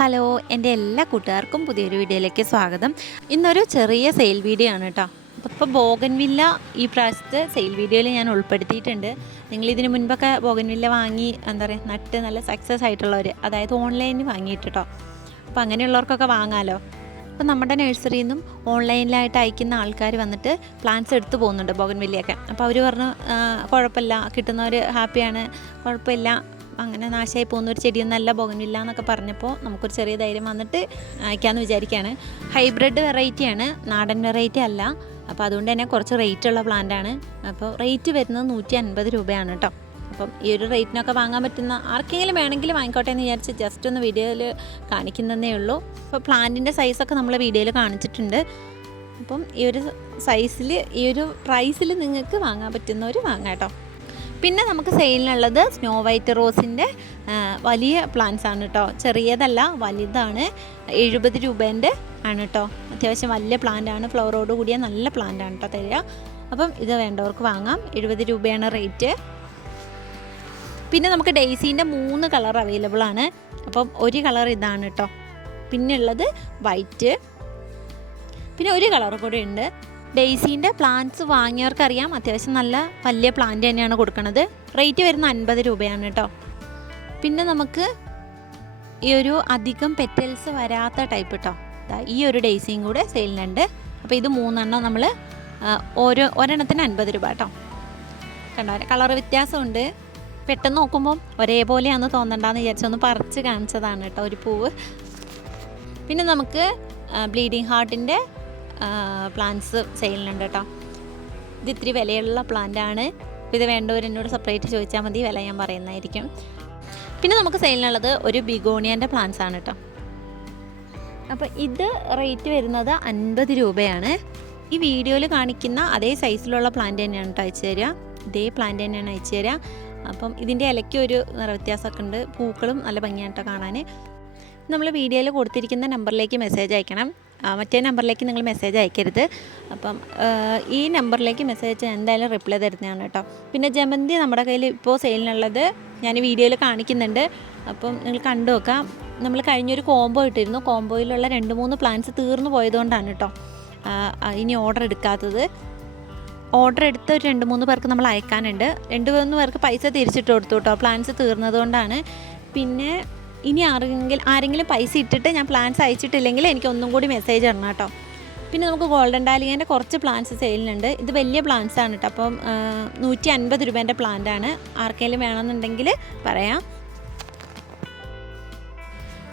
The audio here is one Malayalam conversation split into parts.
ഹലോ, എൻ്റെ എല്ലാ കൂട്ടുകാർക്കും പുതിയൊരു വീഡിയോയിലേക്ക് സ്വാഗതം. ഇന്നൊരു ചെറിയ സെയിൽ വീഡിയോ ആണ് കേട്ടോ. അപ്പോൾ ബോഗൻവില്ല ഈ പ്രാവശ്യത്തെ സെയിൽ വീഡിയോയിൽ ഞാൻ ഉൾപ്പെടുത്തിയിട്ടുണ്ട്. നിങ്ങളിതിന് മുൻപൊക്കെ ബോഗൻവില്ല വാങ്ങി നട്ട് നല്ല സക്സസ് ആയിട്ടുള്ളവർ, അതായത് ഓൺലൈനിൽ വാങ്ങിയിട്ട് കേട്ടോ. അപ്പോൾ അങ്ങനെയുള്ളവർക്കൊക്കെ വാങ്ങാമല്ലോ. അപ്പോൾ നമ്മുടെ നഴ്സറിയിൽ നിന്നും ഓൺലൈനിലായിട്ട് അയക്കുന്ന ആൾക്കാർ വന്നിട്ട് പ്ലാന്റ്സ് എടുത്ത് പോകുന്നുണ്ട് ബോഗൻവില്ലയൊക്കെ. അപ്പോൾ അവർ പറഞ്ഞു കുഴപ്പമില്ല, കിട്ടുന്നവർ ഹാപ്പിയാണ്, കുഴപ്പമില്ല, അങ്ങനെ നാശമായി പോകുന്ന ഒരു ചെടിയൊന്നല്ല ബോഗൻവില്ല എന്നൊക്കെ പറഞ്ഞപ്പോൾ നമുക്കൊരു ചെറിയ ധൈര്യം വന്നിട്ട് അയക്കാമെന്ന് വിചാരിക്കുകയാണ്. ഹൈബ്രിഡ് വെറൈറ്റിയാണ്, നാടൻ വെറൈറ്റി അല്ല. അപ്പോൾ അതുകൊണ്ട് തന്നെ കുറച്ച് റേറ്റുള്ള പ്ലാന്റാണ്. അപ്പോൾ റേറ്റ് വരുന്നത് 150 രൂപയാണ് കേട്ടോ. അപ്പം ഈ ഒരു റേറ്റിനൊക്കെ വാങ്ങാൻ പറ്റുന്ന ആർക്കെങ്കിലും വേണമെങ്കിൽ വാങ്ങിക്കോട്ടെ എന്ന് വിചാരിച്ച് ജസ്റ്റ് ഒന്ന് വീഡിയോയിൽ കാണിക്കുന്നതേ ഉള്ളൂ. അപ്പോൾ പ്ലാന്റിൻ്റെ സൈസൊക്കെ നമ്മൾ വീഡിയോയിൽ കാണിച്ചിട്ടുണ്ട്. അപ്പം ഈ ഒരു സൈസിൽ ഈ ഒരു പ്രൈസിൽ നിങ്ങൾക്ക് വാങ്ങാൻ പറ്റുന്നവർ വാങ്ങാം കേട്ടോ. പിന്നെ നമുക്ക് സെയിലിനുള്ളത് സ്നോ വൈറ്റ് റോസിൻ്റെ വലിയ പ്ലാന്റ്സ് ആണ് കേട്ടോ. ചെറിയതല്ല, വലുതാണ്. 70 രൂപേൻ്റെ ആണ് കേട്ടോ. അത്യാവശ്യം വലിയ പ്ലാന്റാണ്, ഫ്ലവറോട് കൂടിയ നല്ല പ്ലാന്റാണ് കേട്ടോ തരിക. അപ്പം ഇത് വേണ്ടവർക്ക് വാങ്ങാം. 70 രൂപയാണ് റേറ്റ്. പിന്നെ നമുക്ക് ഡെയ്സീൻ്റെ 3 കളർ അവൈലബിൾ ആണ്. അപ്പം ഒരു കളർ ഇതാണ് കേട്ടോ. പിന്നെ ഉള്ളത് വൈറ്റ്, പിന്നെ ഒരു കളർ കൂടെ ഉണ്ട്. ഡെയ്സീൻ്റെ പ്ലാന്റ്സ് വാങ്ങിയവർക്കറിയാം അത്യാവശ്യം നല്ല വലിയ പ്ലാന്റ് തന്നെയാണ് കൊടുക്കുന്നത്. റേറ്റ് വരുന്ന 50 രൂപയാണ് കേട്ടോ. പിന്നെ നമുക്ക് ഈ ഒരു അധികം പെറ്റൽസ് വരാത്ത ടൈപ്പ് കേട്ടോ, ഈ ഒരു ഡെയ്സിയും കൂടെ സെയിലിനുണ്ട്. അപ്പോൾ ഇത് 3 എണ്ണം നമ്മൾ ഒരെണ്ണത്തിന് 50 രൂപ കേട്ടോ. കണ്ടോ, കളർ വ്യത്യാസമുണ്ട്. പെട്ടെന്ന് നോക്കുമ്പോൾ ഒരേപോലെയാണെന്ന് തോന്നണ്ടെന്ന് വിചാരിച്ചൊന്ന് പറിച്ച് കാണിച്ചതാണ് കേട്ടോ ഒരു പൂവ്. പിന്നെ നമുക്ക് ബ്ലീഡിങ് ഹാർട്ടിൻ്റെ പ്ലാന്റ്സ് സെയിലിനുണ്ട് കേട്ടോ. ഇത് ഇത്തിരി വിലയുള്ള പ്ലാന്റാണ്. ഇത് വേണ്ടവർ എന്നോട് സെപ്പറേറ്റ് ചോദിച്ചാൽ മതി, വില ഞാൻ പറയുന്നതായിരിക്കും. പിന്നെ നമുക്ക് സെയിലിനുള്ളത് ഒരു ബിഗോണിയൻ്റെ പ്ലാന്റ്സ് ആണ് കേട്ടോ. അപ്പോൾ ഇത് റേറ്റ് വരുന്നത് 50 രൂപയാണ്. ഈ വീഡിയോയിൽ കാണിക്കുന്ന അതേ സൈസിലുള്ള പ്ലാന്റ് തന്നെയാണ് കേട്ടോ അയച്ചു തരിക. ഇതേ പ്ലാന്റ് തന്നെയാണ് അയച്ചു തരിക. അപ്പം ഇതിൻ്റെ ഇലയ്ക്ക് ഒരു നിറവ്യത്യാസമൊക്കെ ഉണ്ട്. പൂക്കളും നല്ല ഭംഗിയാണ് കേട്ടോ കാണാൻ. നമ്മൾ വീഡിയോയിൽ കൊടുത്തിരിക്കുന്ന നമ്പറിലേക്ക് മെസ്സേജ് അയക്കണം. മറ്റേ നമ്പറിലേക്ക് നിങ്ങൾ മെസ്സേജ് അയക്കരുത്. അപ്പം ഈ നമ്പറിലേക്ക് മെസ്സേജ് എന്തായാലും റിപ്ലൈ തരുന്നതാണ് കേട്ടോ. പിന്നെ ജമന്തി നമ്മുടെ കയ്യിൽ ഇപ്പോൾ സെയിലിനുള്ളത് ഞാൻ വീഡിയോയിൽ കാണിക്കുന്നുണ്ട്. അപ്പം നിങ്ങൾ കണ്ടു നോക്കാം. നമ്മൾ കഴിഞ്ഞൊരു കോംബോ ഇട്ടിരുന്നു. കോംബോയിലുള്ള 2-3 പ്ലാന്റ്സ് തീർന്നു പോയതുകൊണ്ടാണ് കേട്ടോ ഇനി ഓർഡർ എടുക്കാത്തത്. ഓർഡർ എടുത്ത് ഒരു 2-3 പേർക്ക് നമ്മൾ അയക്കാനുണ്ട്. 2-3 പേർക്ക് പൈസ തിരിച്ചിട്ട് കൊടുത്തു കേട്ടോ, പ്ലാന്റ്സ് തീർന്നതുകൊണ്ടാണ്. പിന്നെ ഇനി ആരെങ്കിലും പൈസ ഇട്ടിട്ട് ഞാൻ പ്ലാന്റ്സ് അയച്ചിട്ടില്ലെങ്കിൽ എനിക്ക് ഒന്നും കൂടി മെസ്സേജ് ഇടണം കേട്ടോ. പിന്നെ നമുക്ക് ഗോൾഡൻ ഡാലിയൻ്റെ കുറച്ച് പ്ലാന്റ്സ് സെയിലിനുണ്ട്. ഇത് വലിയ പ്ലാന്റ്സ് ആണ് കേട്ടോ. അപ്പം 150 രൂപേൻ്റെ പ്ലാന്റാണ്. ആർക്കെങ്കിലും വേണമെന്നുണ്ടെങ്കിൽ പറയാം.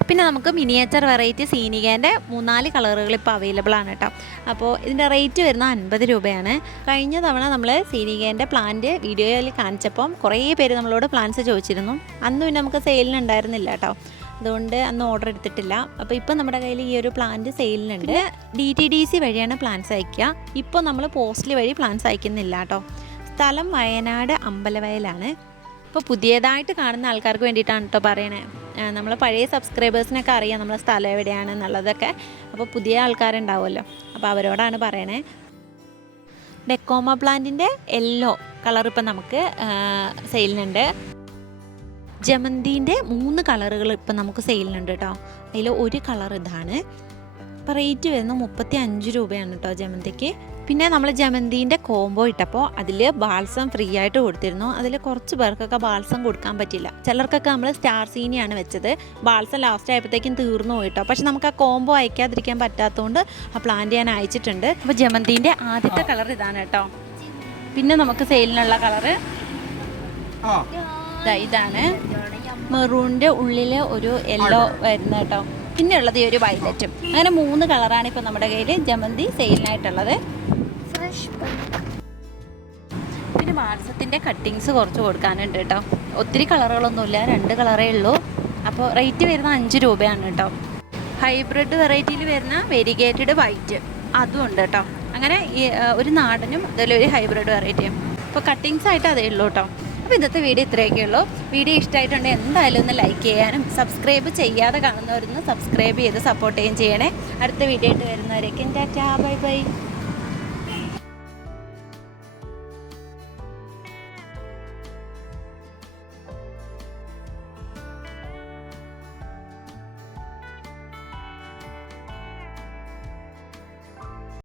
പിന്നെ നമുക്ക് മിനിയേച്ചർ വെറൈറ്റി സീനികേൻ്റെ 3-4 കളറുകൾ ഇപ്പോൾ അവൈലബിൾ ആണ് കേട്ടോ. അപ്പോൾ ഇതിൻ്റെ റേറ്റ് വരുന്ന 50 രൂപയാണ്. കഴിഞ്ഞ തവണ നമ്മൾ സീനികേൻ്റെ പ്ലാന്റ് വീഡിയോയിൽ കാണിച്ചപ്പം കുറേ പേര് നമ്മളോട് പ്ലാന്റ്സ് ചോദിച്ചിരുന്നു. അന്ന് പിന്നെ നമുക്ക് സെയിലിനുണ്ടായിരുന്നില്ല കേട്ടോ, അതുകൊണ്ട് അന്ന് ഓർഡർ എടുത്തിട്ടില്ല. അപ്പോൾ ഇപ്പോൾ നമ്മുടെ കയ്യിൽ ഈ ഒരു പ്ലാന്റ് സെയിലിനുണ്ട്. DTDC വഴിയാണ് പ്ലാന്റ്സ് അയക്കുക. ഇപ്പോൾ നമ്മൾ പോസ്റ്റൽ വഴി പ്ലാന്റ്സ് അയക്കുന്നില്ല കേട്ടോ. സ്ഥലം വയനാട് അമ്പലവയലാണ്. ഇപ്പോൾ പുതിയതായിട്ട് കാണുന്ന ആൾക്കാർക്ക് വേണ്ടിയിട്ടാണ് കേട്ടോ പറയണേ. നമ്മൾ പഴയ സബ്സ്ക്രൈബേഴ്സിനൊക്കെ അറിയാം നമ്മളെ സ്ഥലം എവിടെയാണെന്നുള്ളതൊക്കെ. അപ്പോൾ പുതിയ ആൾക്കാരുണ്ടാവുമല്ലോ, അപ്പോൾ അവരോടാണ് പറയണേ. ഡെക്കോമ പ്ലാന്റിൻ്റെ യെല്ലോ കളർ ഇപ്പം നമുക്ക് സെയിലിനുണ്ട്. ജമന്തിൻ്റെ 3 കളറുകൾ ഇപ്പം നമുക്ക് സെയിലിനുണ്ട് കേട്ടോ. അതിൽ ഒരു കളർ ഇതാണ്. ഇപ്പോൾ റേറ്റ് വരുന്നത് 35 രൂപയാണ് കേട്ടോ ജമന്തിക്ക്. പിന്നെ നമ്മൾ ജമന്തിൻ്റെ കോംബോ ഇട്ടപ്പോൾ അതിൽ ബാൾസം ഫ്രീ ആയിട്ട് കൊടുത്തിരുന്നു. അതിൽ കുറച്ച് പേർക്കൊക്കെ ബാൾസം കൊടുക്കാൻ പറ്റില്ല. ചിലർക്കൊക്കെ നമ്മൾ സ്റ്റാർ സീനിയാണ് വെച്ചത്. ബാൾസം ലാസ്റ്റ് ആയപ്പോഴത്തേക്കും തീർന്നു പോയിട്ടോ. പക്ഷെ നമുക്ക് ആ കോംബോ അയക്കാതിരിക്കാൻ പറ്റാത്തതുകൊണ്ട് ആ പ്ലാന്റ് ഞാൻ അയച്ചിട്ടുണ്ട്. അപ്പോൾ ജമന്തിൻ്റെ ആദ്യത്തെ കളർ ഇതാണ് കേട്ടോ. പിന്നെ നമുക്ക് സെയിലിനുള്ള കളറ് ഇതാണ്. മെറൂണിൻ്റെ ഉള്ളിൽ ഒരു യെല്ലോ വരുന്നത് കേട്ടോ. പിന്നെ ഉള്ളത് ഈ ഒരു വയലറ്റും. അങ്ങനെ 3 കളറാണ് ഇപ്പോൾ നമ്മുടെ കയ്യിൽ ജമന്തി സെയിലിനായിട്ടുള്ളത്. പിന്നെ വാട്സത്തിൻ്റെ കട്ടിങ്സ് കുറച്ച് കൊടുക്കാനുണ്ട് കേട്ടോ. ഒത്തിരി കളറുകളൊന്നുമില്ല, 2 കളറേ ഉള്ളൂ. അപ്പോൾ റേറ്റ് വരുന്ന 5 രൂപയാണ് കേട്ടോ. ഹൈബ്രിഡ് വെറൈറ്റിയിൽ വരുന്ന വെരിഗേറ്റഡ് വൈറ്റ് അതും ഉണ്ട് കേട്ടോ. അങ്ങനെ ഒരു നാടനും അതിലൊരു ഹൈബ്രിഡ് വെറൈറ്റിയും. അപ്പോൾ കട്ടിങ്സ് ആയിട്ട് അതേ ഉള്ളൂ കേട്ടോ. അപ്പോൾ ഇന്നത്തെ വീഡിയോ ഇത്രയൊക്കെ ഉള്ളൂ. വീഡിയോ ഇഷ്ടമായിട്ടുണ്ടെങ്കിൽ എന്തായാലും ഒന്ന് ലൈക്ക് ചെയ്യാനും സബ്സ്ക്രൈബ് ചെയ്യാതെ കാണുന്നവരൊന്ന് സബ്സ്ക്രൈബ് ചെയ്ത് സപ്പോർട്ട് ചെയ്യുകയും ചെയ്യണേ. അടുത്ത വീഡിയോ ആയിട്ട് വരുന്നവരേക്കും ടാറ്റാ, ബൈ ബൈ.